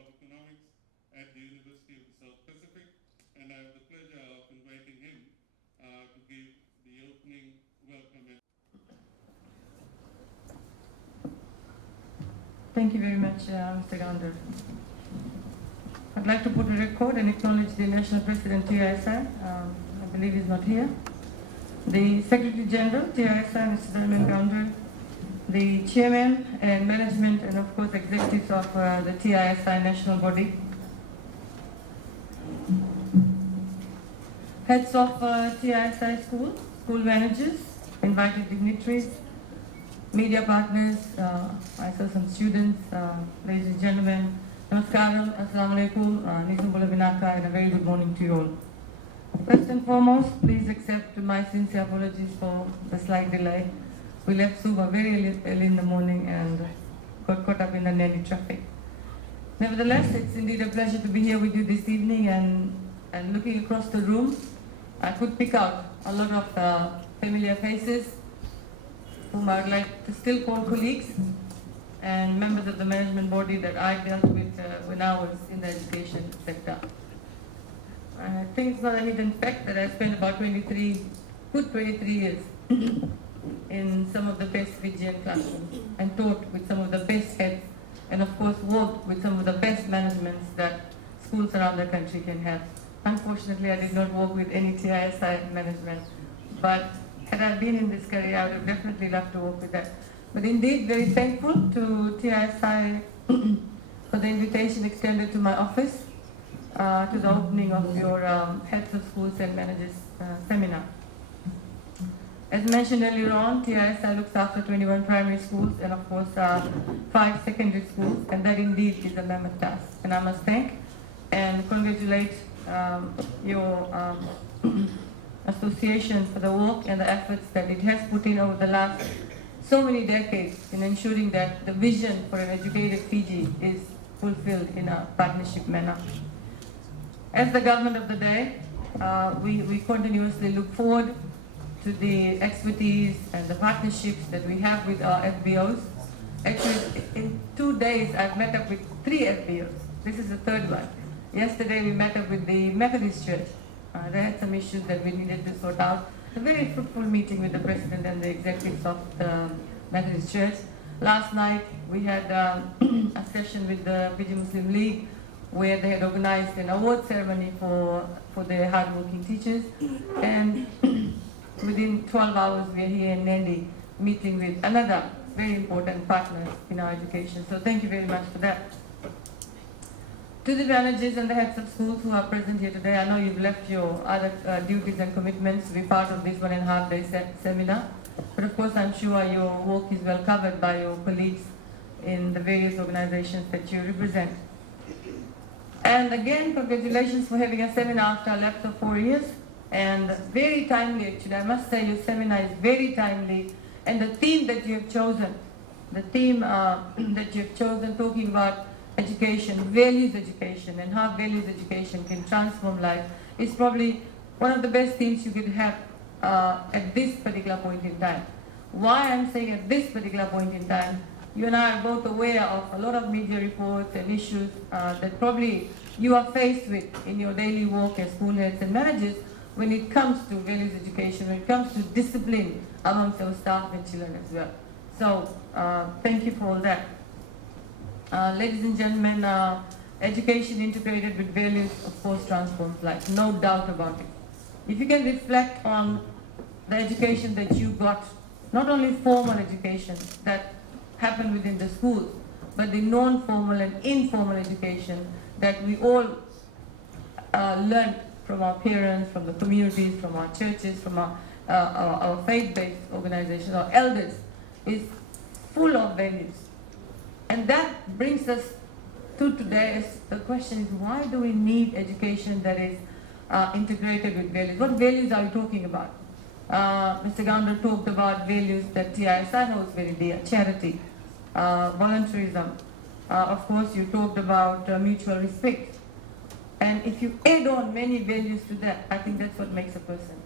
of Economics at the University of the South Pacific, and I have the pleasure of inviting him to give the opening welcome. Thank you very much, Mr. Gander. I'd like to put a record and acknowledge the National President TISI. I believe he's not here. The Secretary General TISI, Mr. Diamond Gander, the Chairman and Management and of course Executives of the TISI National Body, Heads of TISI School, School Managers, invited dignitaries, media partners, I saw some students, ladies and gentlemen, Namaskaram, Assalamu alaikum, Nizambula Vinaka, and a very good morning to you all. First and foremost, please accept my sincere apologies for the slight delay. We left Suva very early in the morning and got caught up in the Nelly traffic. Nevertheless, it's indeed a pleasure to be here with you this evening, and looking across the room, I could pick out a lot of familiar faces whom I would like to still call colleagues and members of the management body that I dealt with when I was in the education sector. I think it's not a hidden fact that I spent about 23 years in some of the best Fijian classrooms and taught with some of the best heads and of course worked with some of the best managements that schools around the country can have. Unfortunately, I did not work with any TISI management, but had I been in this career, I would have definitely loved to work with that. But indeed, very thankful to TISI for the invitation extended to my office to the opening of your Heads of Schools and Managers seminar. As mentioned earlier on, TISI looks after 21 primary schools and of course 5 secondary schools, and that indeed is a mammoth task. And I must thank and congratulate your association for the work and the efforts that it has put in over the last so many decades in ensuring that the vision for an educated Fiji is fulfilled in a partnership manner. As the government of the day, we continuously look forward to the expertise and the partnerships that we have with our FBOs. Actually, in 2 days, I've met up with 3 FBOs. This is the 3rd one. Yesterday, we met up with the Methodist Church. They had some issues that we needed to sort out. A very fruitful meeting with the President and the executives of the Methodist Church. Last night, we had a session with the Fiji Muslim League where they had organized an award ceremony for their hardworking teachers. And within 12 hours, we are here in Nandi meeting with another very important partner in our education. So thank you very much for that. To the managers and the heads of schools who are present here today, I know you've left your other duties and commitments to be part of this 1.5 day seminar. But of course, I'm sure your work is well covered by your colleagues in the various organizations that you represent. And again, congratulations for having a seminar after a lapse of 4 years. And very timely, actually. I must say your seminar is very timely. And the theme that you have chosen, talking about education, values education, and how values education can transform life, is probably one of the best themes you could have at this particular point in time. Why I'm saying at this particular point in time, you and I are both aware of a lot of media reports and issues that probably you are faced with in your daily work as school heads and managers when it comes to values education, when it comes to discipline amongst our staff and children as well. So thank you for all that. Ladies and gentlemen, education integrated with values of course transforms life, no doubt about it. If you can reflect on the education that you got, not only formal education that happened within the schools, but the non-formal and informal education that we all learned from our parents, from the communities, from our churches, from our faith-based organizations, our elders, is full of values. And that brings us to today. The question is, why do we need education that is integrated with values? What values are we talking about? Mr. Gander talked about values that TISI holds very dear: charity, voluntarism. Of course, you talked about mutual respect. And if you add on many values to that, I think that's what makes a person.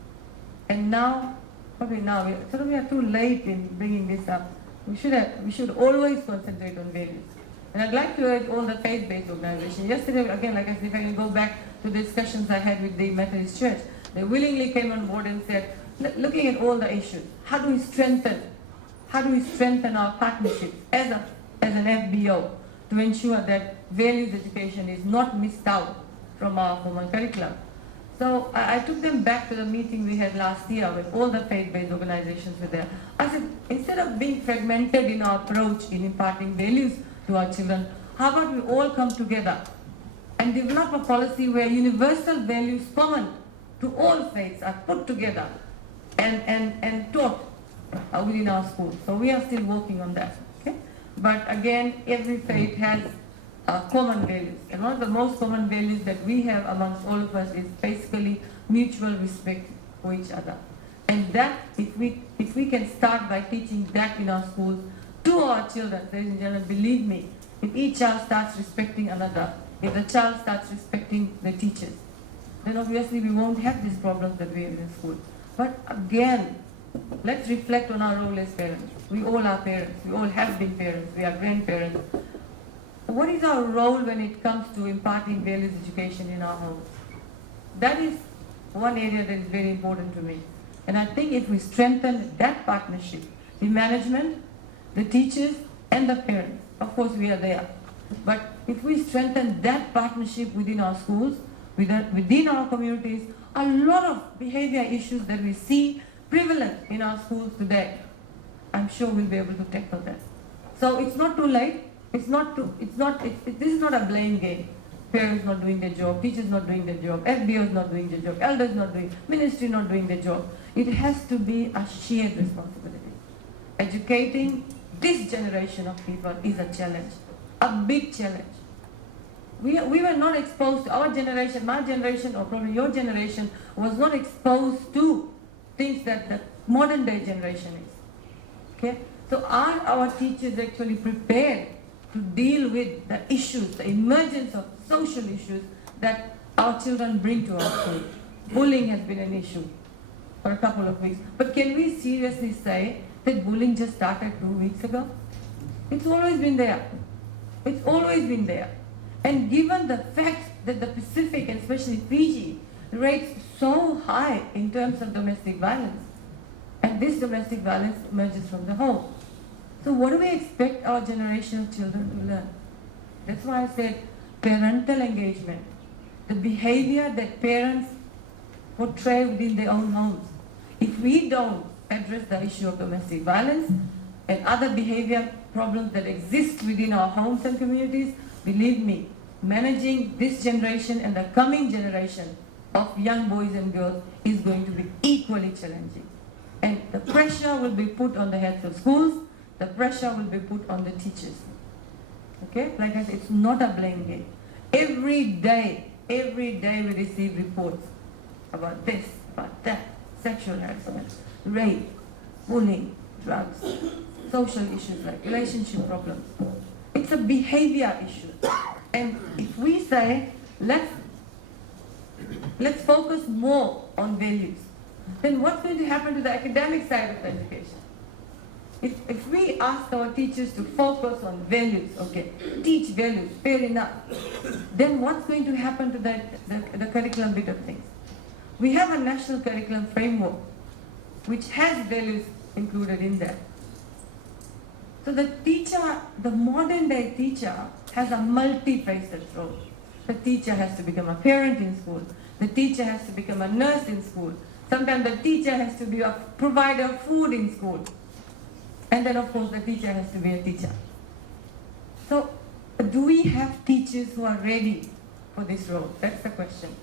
And now, probably now, we are too late in bringing this up. We should always concentrate on values. And I'd like to urge all the faith-based organizations. Yesterday, again, like I said, if I can go back to the discussions I had with the Methodist Church, they willingly came on board and said, looking at all the issues, how do we strengthen our partnerships as an FBO to ensure that values education is not missed out from our common curriculum? So I took them back to the meeting we had last year with all the faith-based organizations were there. I said, instead of being fragmented in our approach in imparting values to our children, how about we all come together and develop a policy where universal values common to all faiths are put together and taught within our schools. So we are still working on that. Okay? But again, every faith has common values. And one of the most common values that we have amongst all of us is basically mutual respect for each other. And that, if we can start by teaching that in our schools to our children, ladies and gentlemen, believe me, if each child starts respecting another, if the child starts respecting the teachers, then obviously we won't have these problems that we have in school. But again, let's reflect on our role as parents. We all are parents. We all have been parents. We are grandparents. What is our role when it comes to imparting values education in our homes? That is one area that is very important to me. And I think if we strengthen that partnership, the management, the teachers, and the parents, of course we are there. But if we strengthen that partnership within our schools, within our communities, a lot of behavior issues that we see prevalent in our schools today, I'm sure we'll be able to tackle that. So it's not too late. This is not a blame game. Parents not doing their job, teachers not doing their job, FBOs not doing their job, elders not doing, ministry not doing their job. It has to be a shared responsibility. Educating this generation of people is a challenge, a big challenge. We were not exposed, our generation, my generation, or probably your generation, was not exposed to things that the modern day generation is. Okay? So are our teachers actually prepared to deal with the issues, the emergence of social issues that our children bring to our school? Bullying has been an issue for a couple of weeks. But can we seriously say that bullying just started 2 weeks ago? It's always been there. It's always been there. And given the fact that the Pacific, and especially Fiji, rates so high in terms of domestic violence, and this domestic violence emerges from the home. So what do we expect our generation of children to learn? That's why I said parental engagement, the behavior that parents portray within their own homes. If we don't address the issue of domestic violence and other behavior problems that exist within our homes and communities, believe me, managing this generation and the coming generation of young boys and girls is going to be equally challenging. And the pressure will be put on the heads of schools, the pressure will be put on the teachers. Okay? Like I said, it's not a blame game. Every day we receive reports about this, about that, sexual harassment, rape, bullying, drugs, social issues like relationship problems. It's a behavior issue. And if we say, let's focus more on values, then what's going to happen to the academic side of education? If we ask our teachers to focus on values, okay, teach values, fair enough, then what's going to happen to the curriculum bit of things? We have a national curriculum framework which has values included in there. So the teacher, the modern day teacher, has a multi-faceted role. The teacher has to become a parent in school. The teacher has to become a nurse in school. Sometimes the teacher has to be a provider of food in school. And then of course the teacher has to be a teacher. So do we have teachers who are ready for this role? That's the question.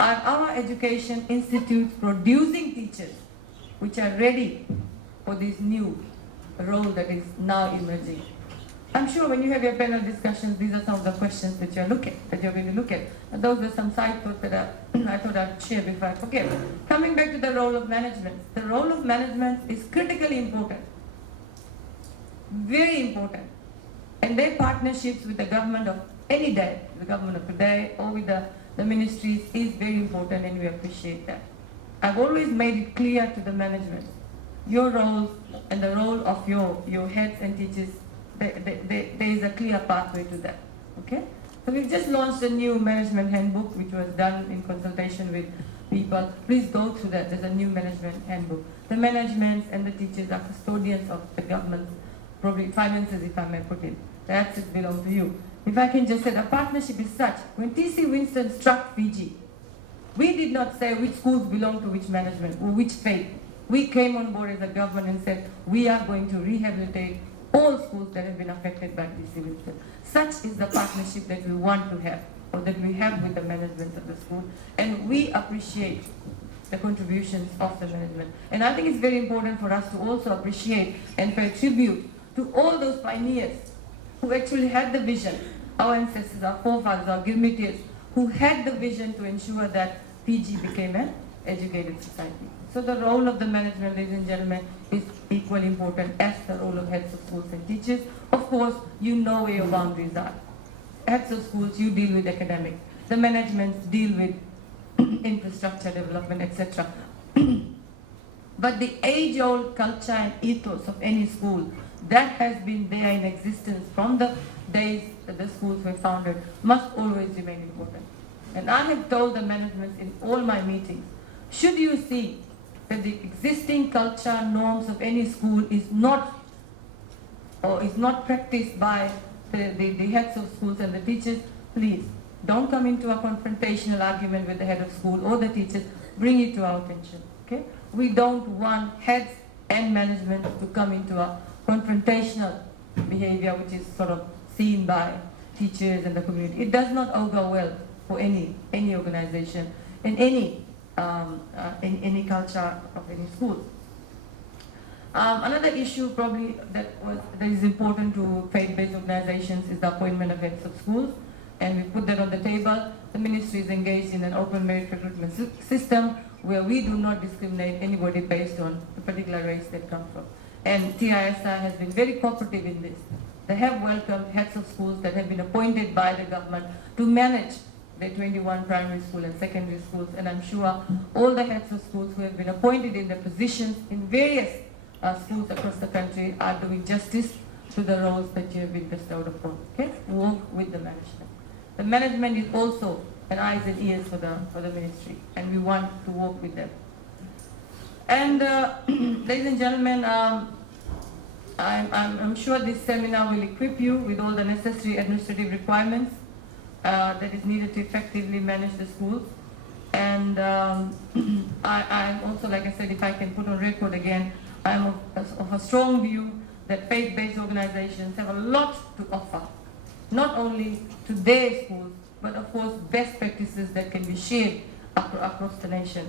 Are our education institutes producing teachers which are ready for this new role that is now emerging? I'm sure when you have your panel discussions, these are some of the questions that you're going to look at. And those are some side thoughts that I thought I'd share before I forget. Coming back to the role of management. The role of management is critically important. Very important. And their partnerships with the government of any day, the government of today, or with the ministries is very important, and we appreciate that. I've always made it clear to the management, your roles and the role of your heads and teachers there is a clear pathway to that. Okay? So we've just launched a new management handbook which was done in consultation with people. Please go through that. There's a new management handbook. The management and the teachers are custodians of the government's probably finances, if I may put it. The assets belong to you. If I can just say, the partnership is such. When T.C. Winston struck Fiji, we did not say which schools belong to which management or which faith. We came on board as a government and said, we are going to rehabilitate all schools that have been affected by T.C. Winston. Such is the partnership that we want to have, or that we have with the management of the school. And we appreciate the contributions of the management. And I think it's very important for us to also appreciate and pay tribute to all those pioneers who actually had the vision, our ancestors, our forefathers, our Girmitians, who had the vision to ensure that Fiji became an educated society. So the role of the management, ladies and gentlemen, is equally important as the role of heads of schools and teachers. Of course, you know where your boundaries are. Heads of schools, you deal with academics. The management deal with infrastructure development, etc. But the age-old culture and ethos of any school that has been there in existence from the days that the schools were founded must always remain important. And I have told the management in all my meetings, should you see that the existing culture norms of any school is not practiced by the heads of schools and the teachers, please don't come into a confrontational argument with the head of school or the teachers. Bring it to our attention. Okay? We don't want heads and management to come into a confrontational behavior which is sort of seen by teachers and the community. It does not augur well for any organization in any culture of any school. Another issue probably that is important to faith-based organizations is the appointment of heads of schools, and we put that on the table. The ministry is engaged in an open merit recruitment system where we do not discriminate anybody based on the particular race they come from. And TISI has been very cooperative in this. They have welcomed heads of schools that have been appointed by the government to manage the 21 primary school and secondary schools, and I'm sure all the heads of schools who have been appointed in the positions in various schools across the country are doing justice to the roles that you have been bestowed upon. Okay? Work with the management. The management is also an eyes and ears for the ministry, and we want to work with them. And ladies and gentlemen, I'm sure this seminar will equip you with all the necessary administrative requirements that is needed to effectively manage the schools. And I'm also, like I said, if I can put on record again, I'm of a strong view that faith-based organizations have a lot to offer, not only to their schools, but of course best practices that can be shared across the nation.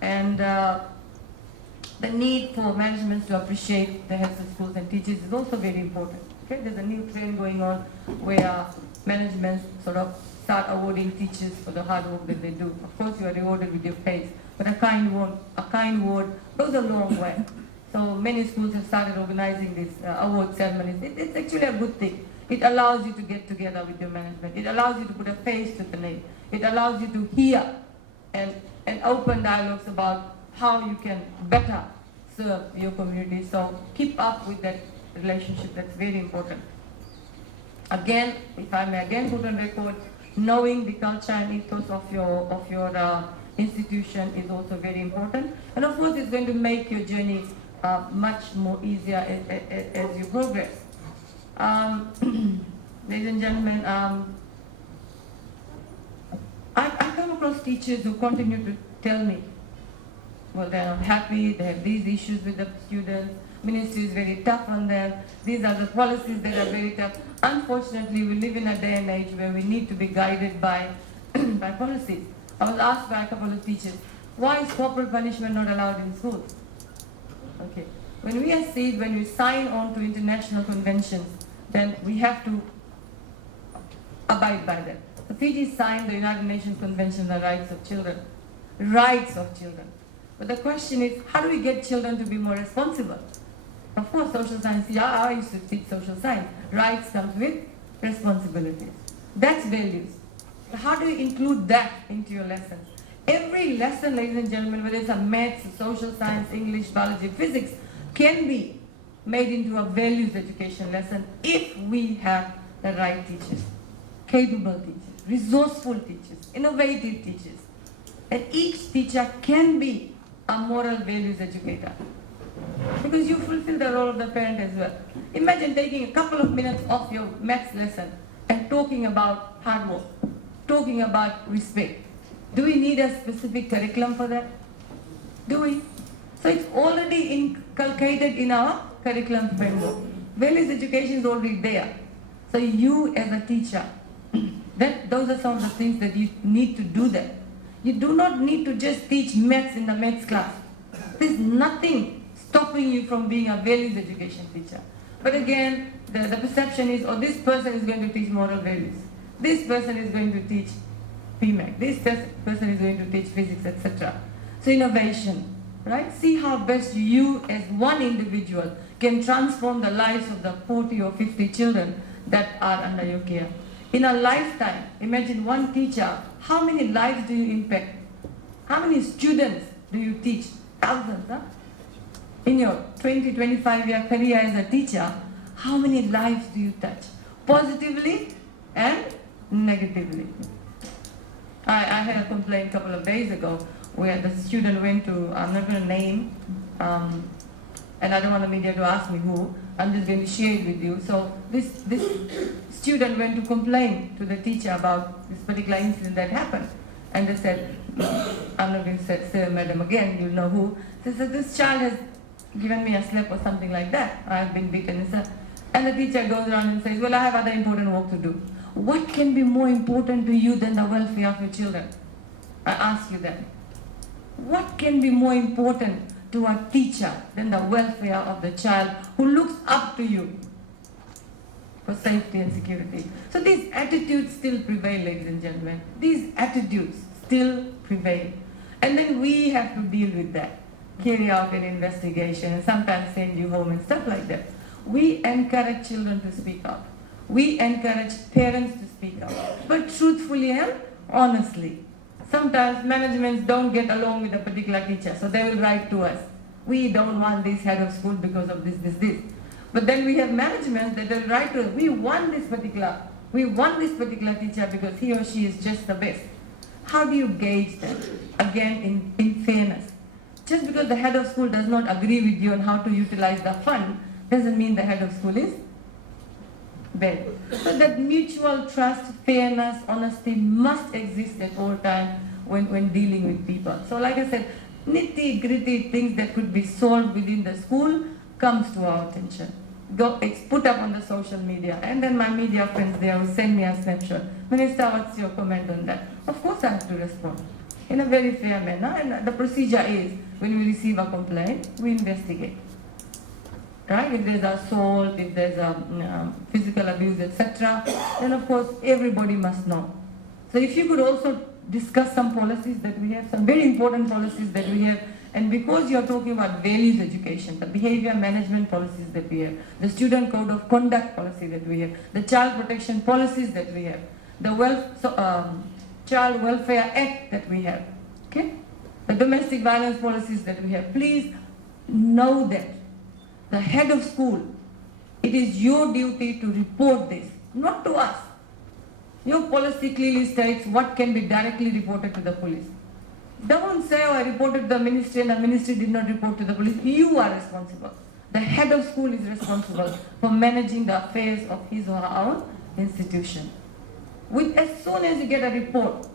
And the need for management to appreciate the heads of schools and teachers is also very important. Okay? There's a new trend going on where management sort of start awarding teachers for the hard work that they do. Of course, you are rewarded with your pay, but a kind word goes a long way. So many schools have started organizing these award ceremonies. It's actually a good thing. It allows you to get together with your management. It allows you to put a face to the name. It allows you to hear and open dialogues about how you can better serve your community. So keep up with that relationship. That's very important. Again, if I may again put on record, knowing the culture and ethos of your institution is also very important. And of course, it's going to make your journey much more easier as you progress. Ladies and gentlemen, I come across teachers who continue to tell me, well, they're not happy, they have these issues with the students, ministry is very tough on them, these are the policies that are very tough. Unfortunately, we live in a day and age where we need to be guided by, by policies. I was asked by a couple of teachers, why is corporal punishment not allowed in schools? Okay. When we sign on to international conventions, then we have to abide by them. So Fiji signed the United Nations Convention on the Rights of Children. Rights of children. But the question is, how do we get children to be more responsible? Of course, social science, yeah, I used to teach social science. Rights comes with responsibilities. That's values. How do you include that into your lessons? Every lesson, ladies and gentlemen, whether it's a maths, social science, English, biology, physics, can be made into a values education lesson if we have the right teachers, capable teachers, resourceful teachers, innovative teachers. And each teacher can be a moral values educator, because you fulfill the role of the parent as well. Imagine taking a couple of minutes off your maths lesson and talking about hard work, talking about respect. Do we need a specific curriculum for that? Do we? So it's already inculcated in our curriculum framework. Values education is already there. So you as a teacher, those are some of the things that you need to do that. You do not need to just teach maths in the maths class. There's nothing stopping you from being a values education teacher. But again, the perception is, oh, this person is going to teach moral values. This person is going to teach PMAC. This person is going to teach physics, etc. So innovation, right? See how best you as one individual can transform the lives of the 40 or 50 children that are under your care. In a lifetime, imagine one teacher, how many lives do you impact? How many students do you teach? Thousands, huh? In your 20, 25-year career as a teacher, how many lives do you touch? Positively and negatively. I had a complaint a couple of days ago where the student went to, I'm not going to name, and I don't want the media to ask me who, I'm just going to share it with you. So this student went to complain to the teacher about this particular incident that happened. And they said, I'm not going to say madam again, you'll know who. They said, this child has given me a slap or something like that. I have been beaten. And the teacher goes around and says, well, I have other important work to do. What can be more important to you than the welfare of your children? I ask you that. What can be more important to a teacher than the welfare of the child who looks up to you for safety and security? So these attitudes still prevail, ladies and gentlemen. These attitudes still prevail. And then we have to deal with that. Carry out an investigation and sometimes send you home and stuff like that. We encourage children to speak out. We encourage parents to speak out. But truthfully and honestly, sometimes managements don't get along with a particular teacher, so they will write to us. We don't want this head of school because of this. But then we have management that will write to us, we want this particular teacher because he or she is just the best. How do you gauge that? Again, in fairness. Just because the head of school does not agree with you on how to utilize the fund, doesn't mean the head of school is bad. So that mutual trust, fairness, honesty must exist at all times when dealing with people. So like I said, nitty-gritty things that could be solved within the school comes to our attention. It's put up on the social media, and then my media friends there will send me a snapshot. Minister, what's your comment on that? Of course I have to respond in a very fair manner, and the procedure is, when we receive a complaint, we investigate. Right? If there's assault, if there's physical abuse, etc., then of course everybody must know. So if you could also discuss some policies that we have, some very important policies that we have, and because you're talking about values education, the behavior management policies that we have, the student code of conduct policy that we have, the child protection policies that we have, the Child Welfare Act that we have, okay? The domestic violence policies that we have, please know that the head of school, it is your duty to report this, not to us. Your policy clearly states what can be directly reported to the police. Don't say, oh, I reported to the ministry and the ministry did not report to the police. You are responsible. The head of school is responsible for managing the affairs of his or her own institution. As soon as you get a report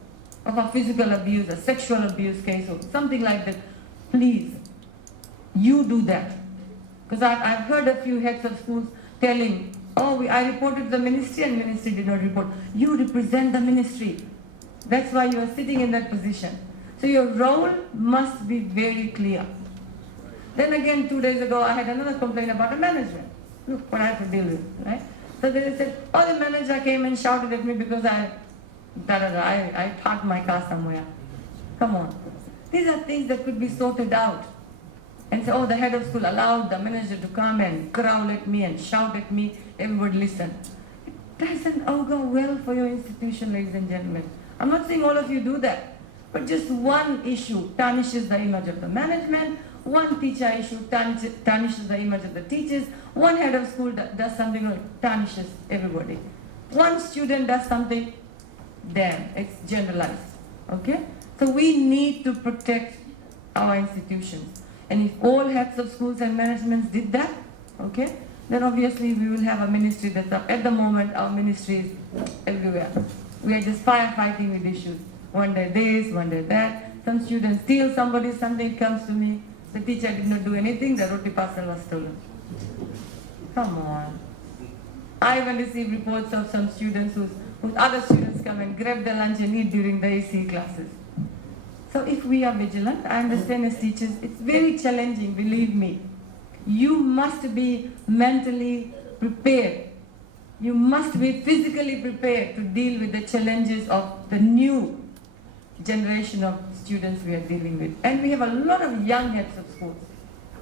of a physical abuse, a sexual abuse case or something like that, please, you do that. Because I've heard a few heads of schools telling, oh, I reported to the ministry and the ministry did not report. You represent the ministry. That's why you are sitting in that position. So your role must be very clear. Then again, 2 days ago, I had another complaint about a management. Look what I have to deal with, right? So they said, oh, the manager came and shouted at me because I parked my car somewhere. Come on. These are things that could be sorted out. And say, oh, the head of school allowed the manager to come and growl at me and shout at me. Everybody listen. It doesn't augur well for your institution, ladies and gentlemen. I'm not saying all of you do that. But just one issue tarnishes the image of the management. one teacher issue tarnishes the image of the teachers, one head of school does something or tarnishes everybody. One student does something, damn, it's generalized. Okay? So we need to protect our institutions. And if all heads of schools and managements did that, okay, then obviously we will have a ministry that's up. At the moment, our ministry is everywhere. We are just firefighting with issues. One day this, one day that. Some students steal something comes to me. The teacher did not do anything, the roti parcel was stolen. Come on. I even received reports of some students whose other students come and grab the lunch and eat during the AC classes. So if we are vigilant, I understand as teachers, it's very challenging, believe me. You must be mentally prepared. You must be physically prepared to deal with the challenges of the new generation of students we are dealing with. And we have a lot of young heads of schools.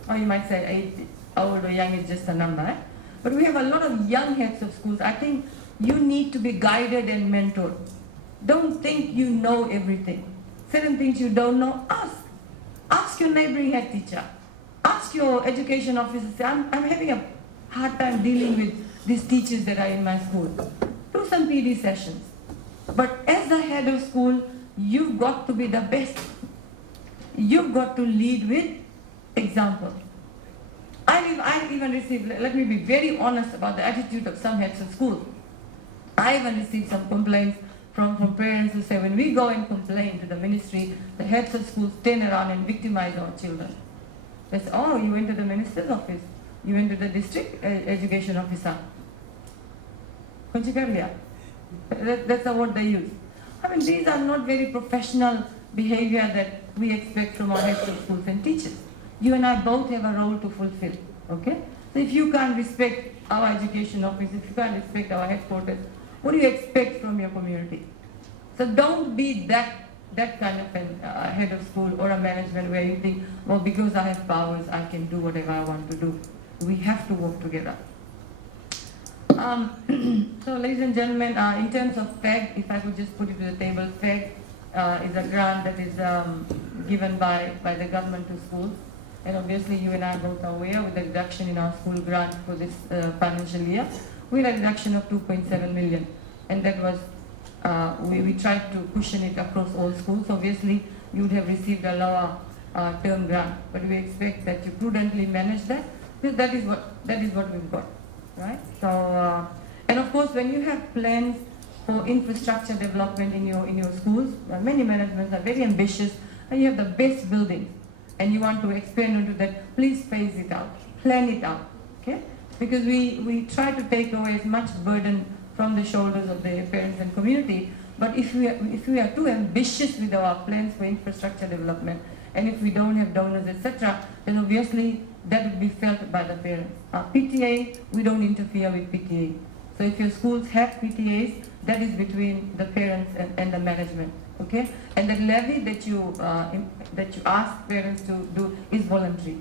Or you might say old or young is just a number. Eh? But we have a lot of young heads of schools. I think you need to be guided and mentored. Don't think you know everything. Certain things you don't know, ask. Ask your neighboring head teacher. Ask your education officer. Say, I'm having a hard time dealing with these teachers that are in my school. Do some PD sessions. But as the head of school, you've got to be the best. You've got to lead with example. I even received, let me be very honest about the attitude of some heads of school. I even received some complaints from parents who say, when we go and complain to the ministry, the heads of schools turn around and victimize our children. They say, oh, you went to the minister's office. You went to the district education officer. That's the word they use. I mean, these are not very professional behavior that we expect from our heads of schools and teachers. You and I both have a role to fulfill, okay? So if you can't respect our education office, if you can't respect our headquarters, what do you expect from your community? So don't be that kind of a head of school or a management where you think, well, because I have powers, I can do whatever I want to do. We have to work together. So ladies and gentlemen, in terms of FEG, if I could just put it to the table, FEG is a grant that is given by the government to schools. And obviously you and I both are aware with the reduction in our school grant for this financial year, we had a reduction of 2.7 million. And that was, we tried to cushion it across all schools. Obviously you would have received a lower term grant, but we expect that you prudently manage that, because that is what we've got. Right? So, and of course, when you have plans for infrastructure development in your schools, many managements are very ambitious, and you have the best buildings, and you want to expand into that, please phase it out, plan it out, okay? Because we try to take away as much burden from the shoulders of the parents and community, but if we are too ambitious with our plans for infrastructure development, and if we don't have donors, etc., then obviously that would be felt by the parents. PTA, we don't interfere with PTA. So if your schools have PTAs, that is between the parents and the management, okay? And the levy that you ask parents to do is voluntary.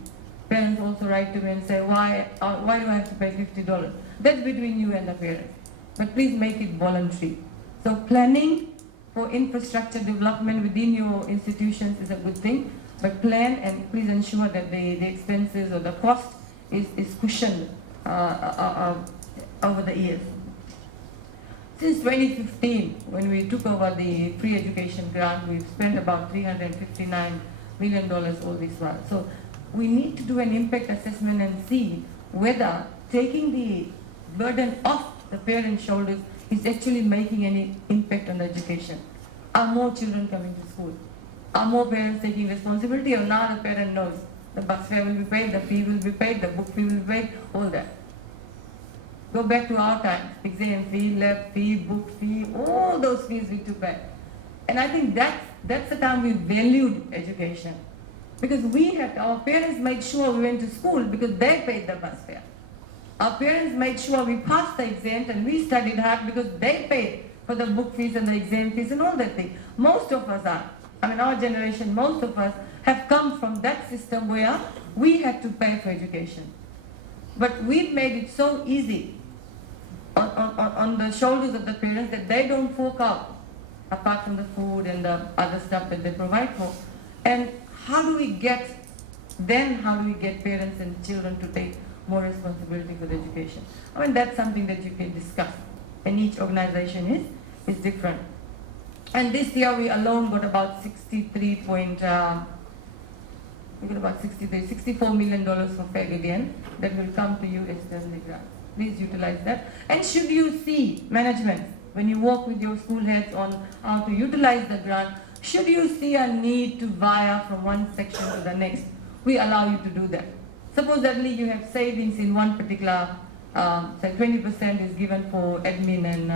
Parents also write to me and say, why do I have to pay $50? That's between you and the parents. But please make it voluntary. So planning for infrastructure development within your institutions is a good thing. But plan and please ensure that the expenses or the cost is cushioned over the years. Since 2015, when we took over the pre-education grant, we've spent about $359 million all this while. So we need to do an impact assessment and see whether taking the burden off the parents' shoulders is actually making any impact on the education. Are more children coming to school? Are more parents taking responsibility, or now the parent knows the bus fare will be paid, the fee will be paid, the book fee will be paid, all that. Go back to our time, exam fee, lab fee, book fee, all those fees we took back. And I think that's the time we valued education. Because our parents made sure we went to school because they paid the bus fare. Our parents made sure we passed the exams and we studied hard because they paid for the book fees and the exam fees and all that thing. Most of us are. Our generation, most of us have come from that system where we had to pay for education. But we've made it so easy on the shoulders of the parents that they don't fork out, apart from the food and the other stuff that they provide for. And how do we get then how do we get parents and children to take more responsibility for the education? I mean, that's something that you can discuss, and each organization is different. And this year we alone got about $64 million for Fijian that will come to you externally grant. Please utilize that. And should you see management, when you work with your school heads on how to utilize the grant, should you see a need to via from one section to the next, we allow you to do that. Supposedly you have savings in one particular, say 20% is given for admin and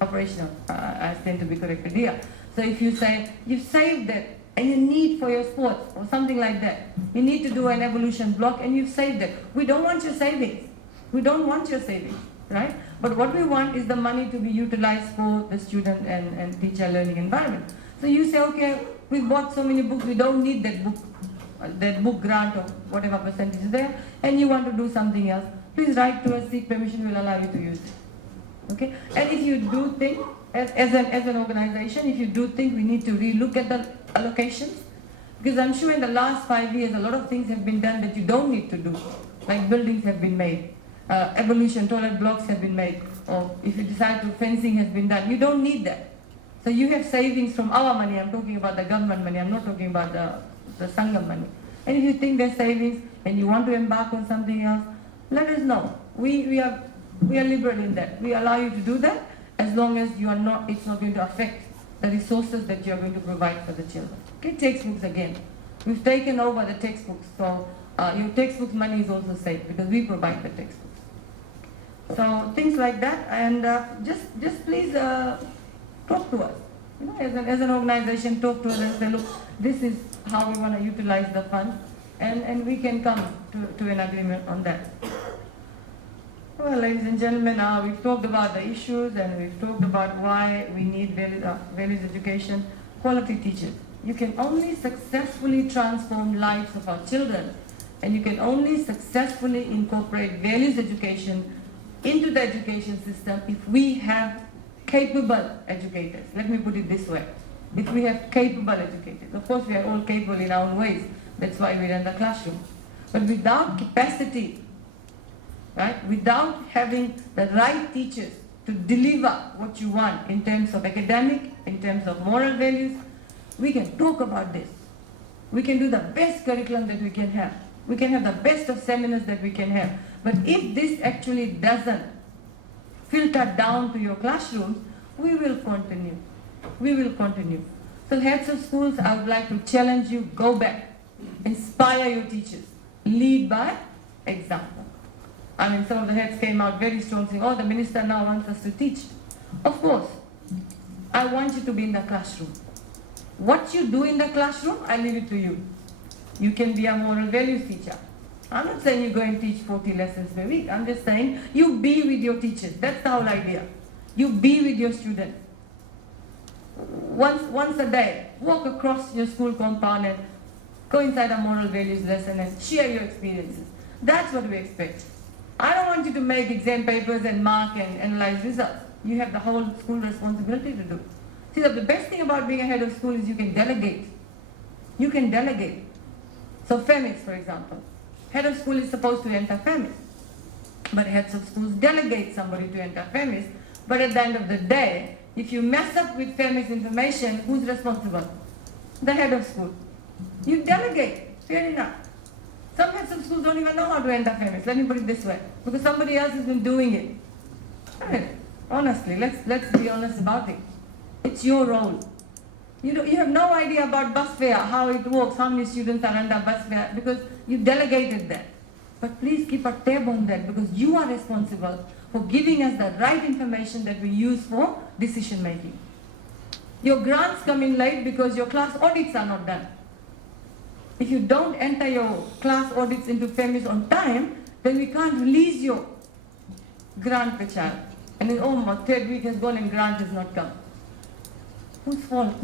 operational, I stand to be corrected here. So if you say, you saved that and you need for your sports or something like that, you need to do an evolution block and you've saved it. We don't want your savings. We don't want your savings, right? But what we want is the money to be utilized for the student and teacher learning environment. So you say, okay, we bought so many books, we don't need that book grant or whatever percentage is there, and you want to do something else, please write to us, seek permission, we'll allow you to use it. Okay? And if you do think, as an organization, if you do think we need to relook at the allocations, because I'm sure in the last 5 years, a lot of things have been done that you don't need to do, like buildings have been made, evolution, toilet blocks have been made, or if you decide to fencing has been done, you don't need that. So you have savings from our money, I'm talking about the government money, I'm not talking about the Sangam money. And if you think there's savings and you want to embark on something else, let us know. We are liberal in that. We allow you to do that as long as you are not, it's not going to affect the resources that you are going to provide for the children. Okay, textbooks again. We've taken over the textbooks, so your textbooks money is also safe because we provide the textbooks. So things like that, and just please talk to us. You know, as an organization, talk to us and say, look, this is how we want to utilize the funds, and we can come to an agreement on that. Well, ladies and gentlemen, we've talked about the issues and we've talked about why we need values education. Quality teachers. You can only successfully transform lives of our children, and you can only successfully incorporate values education into the education system if we have capable educators. Let me put it this way. If we have capable educators. Of course, we are all capable in our own ways. That's why we're in the classroom. But without capacity, right, without having the right teachers to deliver what you want in terms of academic, in terms of moral values, we can talk about this. We can do the best curriculum that we can have. We can have the best of seminars that we can have. But if this actually doesn't filter down to your classrooms, we will continue. We will continue. So heads of schools, I would like to challenge you, go back, inspire your teachers, lead by example. I mean, some of the heads came out very strong saying, oh, the minister now wants us to teach. Of course, I want you to be in the classroom. What you do in the classroom, I leave it to you. You can be a moral values teacher. I'm not saying you go and teach 40 lessons per week. I'm just saying you be with your teachers. That's the whole idea. You be with your students. Once a day, walk across your school compound and go inside a moral values lesson and share your experiences. That's what we expect. I don't want you to make exam papers and mark and analyze results. You have the whole school responsibility to do. See, the best thing about being a head of school is you can delegate. You can delegate. So FEMIS, for example. Head of school is supposed to enter FEMIS. But heads of schools delegate somebody to enter FEMIS. But at the end of the day, if you mess up with FEMIS information, who's responsible? The head of school. You delegate. Fair enough. Some heads of schools don't even know how to enter FEMIS. Let me put it this way. Because somebody else has been doing it. Right. Honestly, let's be honest about it. It's your role. You have no idea about bus fare, how it works, how many students are under bus fare, because you delegated that. But please keep a tab on that, because you are responsible for giving us the right information that we use for decision making. Your grants come in late because your class audits are not done. If you don't enter your class audits into FEMIS on time, then we can't release your grant per child. And then, oh, my third week has gone and grant has not come. Whose fault?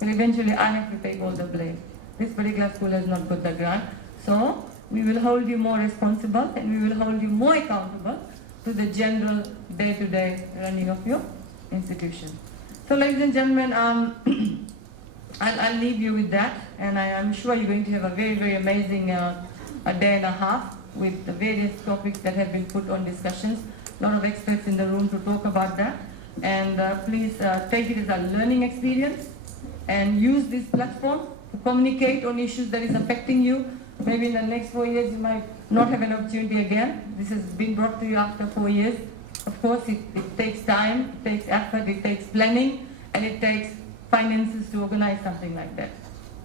Well, eventually I have to take all the blame. This particular school has not got the grant. So we will hold you more responsible and we will hold you more accountable to the general day-to-day running of your institution. So ladies and gentlemen, I'll leave you with that, and I'm sure you're going to have a very, very amazing a day and a half with the various topics that have been put on discussions. A lot of experts in the room to talk about that. And please take it as a learning experience and use this platform to communicate on issues that is affecting you. Maybe in the next 4 years you might not have an opportunity again. This has been brought to you after 4 years. Of course, it takes time, it takes effort, it takes planning, and it takes finances to organize something like that.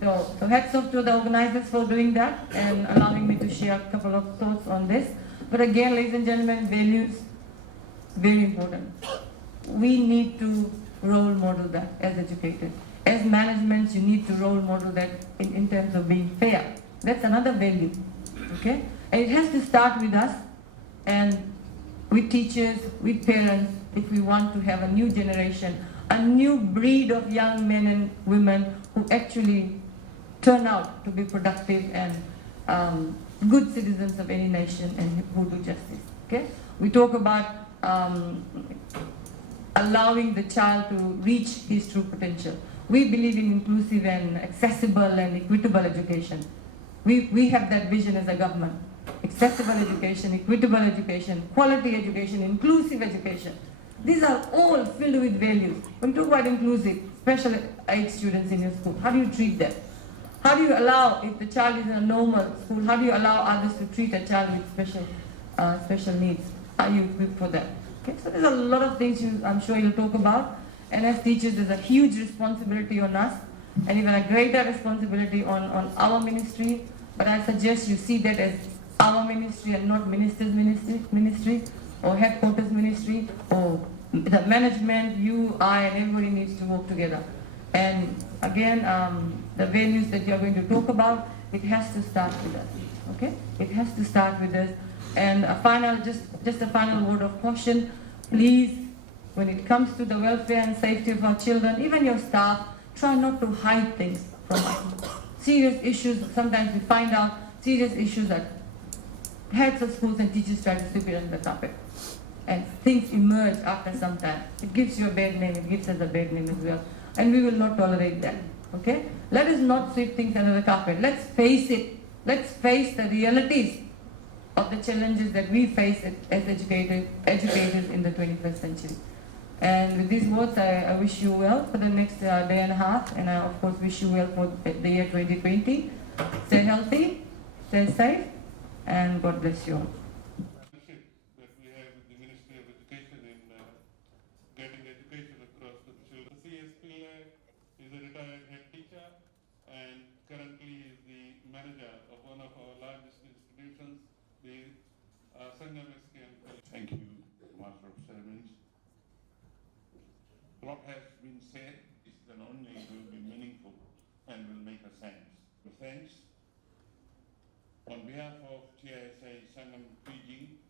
So hats off to the organizers for doing that and allowing me to share a couple of thoughts on this. But again, ladies and gentlemen, values, very important. We need to role model that as educators. As management, you need to role model that in terms of being fair. That's another value, okay? And it has to start with us and with teachers, with parents, if we want to have a new generation, a new breed of young men and women who actually turn out to be productive and good citizens of any nation and who do justice, okay? We talk about allowing the child to reach his true potential. We believe in inclusive and accessible and equitable education. We have that vision as a government. Accessible education, equitable education, quality education, inclusive education. These are all filled with values. When you talk about inclusive, special aid students in your school, how do you treat them? How do you allow, if the child is in a normal school, how do you allow others to treat a child with special needs? Are you equipped for that? Okay, so there's a lot of things I'm sure you'll talk about. And as teachers, there's a huge responsibility on us, and even a greater responsibility on our ministry. But I suggest you see that as our ministry and not minister's ministry or headquarters ministry, or the management, you, I, and everybody needs to work together. And again, the values that you're going to talk about, it has to start with us, okay? It has to start with us. And just a final word of caution, please, when it comes to the welfare and safety of our children, even your staff, try not to hide things from us. Serious issues, sometimes we find out serious issues that heads of schools and teachers try to sweep it under the carpet. And things emerge after some time. It gives you a bad name, it gives us a bad name as well. And we will not tolerate that, okay? Let us not sweep things under the carpet. Let's face it. Let's face the realities of the challenges that we face as educators in the 21st century. And with these words, I wish you well for the next day and a half, and I of course wish you well for the year 2020. Stay healthy, stay safe, and God bless you all. Partnership that we have with the Ministry of Education in getting education across the children. C.S. Pillai is a retired head teacher and currently is the manager of one of our largest institutions, the Sangam. Thank you, Master of Ceremonies. What has been said is then only will be meaningful and will make a sense. So thanks. On behalf of TISA Sangam Fiji,